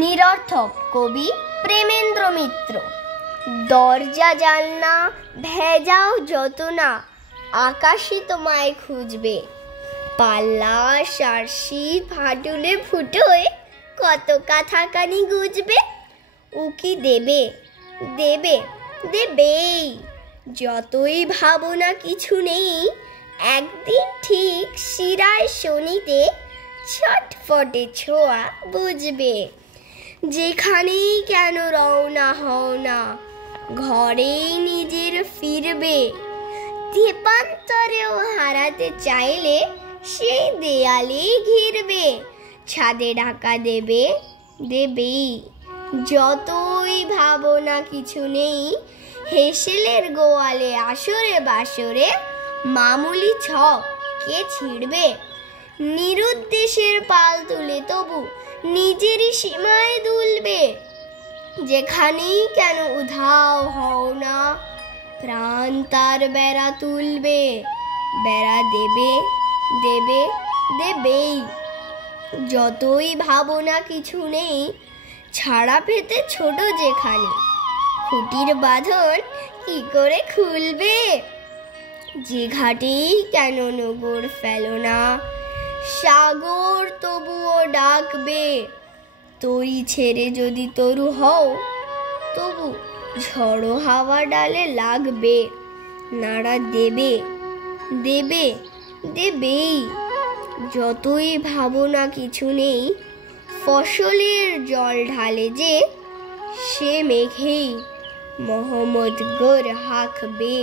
নিরর্থক কবি প্রেমেন্দ্র মিত্র। দরজা জানলা ভেজাও যত না, আকাশই তোমায় খুঁজবে। পাল্লা সারসি ফাটুলে ফুটোয় কত কাঁথা কানি গুজবে। উকি দেবে দেবে দেবেই, যতই ভাবো না কিছু নেই, একদিন ঠিক শিরায় শনিতে ছটফটে ছোঁয়া বুঝবে। যেখানেই কেন রওনা হও না, ঘরেই নিজের ফিরবে। তেপান্তরেও হারাতে চাইলে সেই দেয়ালেই ঘিরবে। ছাদে ঢাকা দেবে দেবেই, যতই ভাবো না কিছু নেই, হেসেলের গোয়ালে আসরে বাসরে মামুলি ছক কে ছিড়বে। নিরুদ্দেশের পাল তুলে তবু নিজেরই সীমায় দুলবে। যেখানেই কেন উধাও হও না, প্রাণ তার বেড়া তুলবে। বেড়া দেবে দেবে দেবেই, যতই ভাবো না কিছু নেই, ছাড়া পেতে ছোট যেখানে, খুঁটির বাঁধন কি করে খুলবে। যে ঘাটেই কেন নগর ফেলো না, সাগর তবুও ডাকবে। তরি ছেড়ে যদি তরু হও, তবু ঝড়ো হাওয়া ডালে লাগবে। নাড়া দেবে দেবে দেবেই, যতই ভাবো না কিছু নেই, ফসলের জল ঢালে যে, সে মেঘেই মহম্মদ গর হাঁকবে।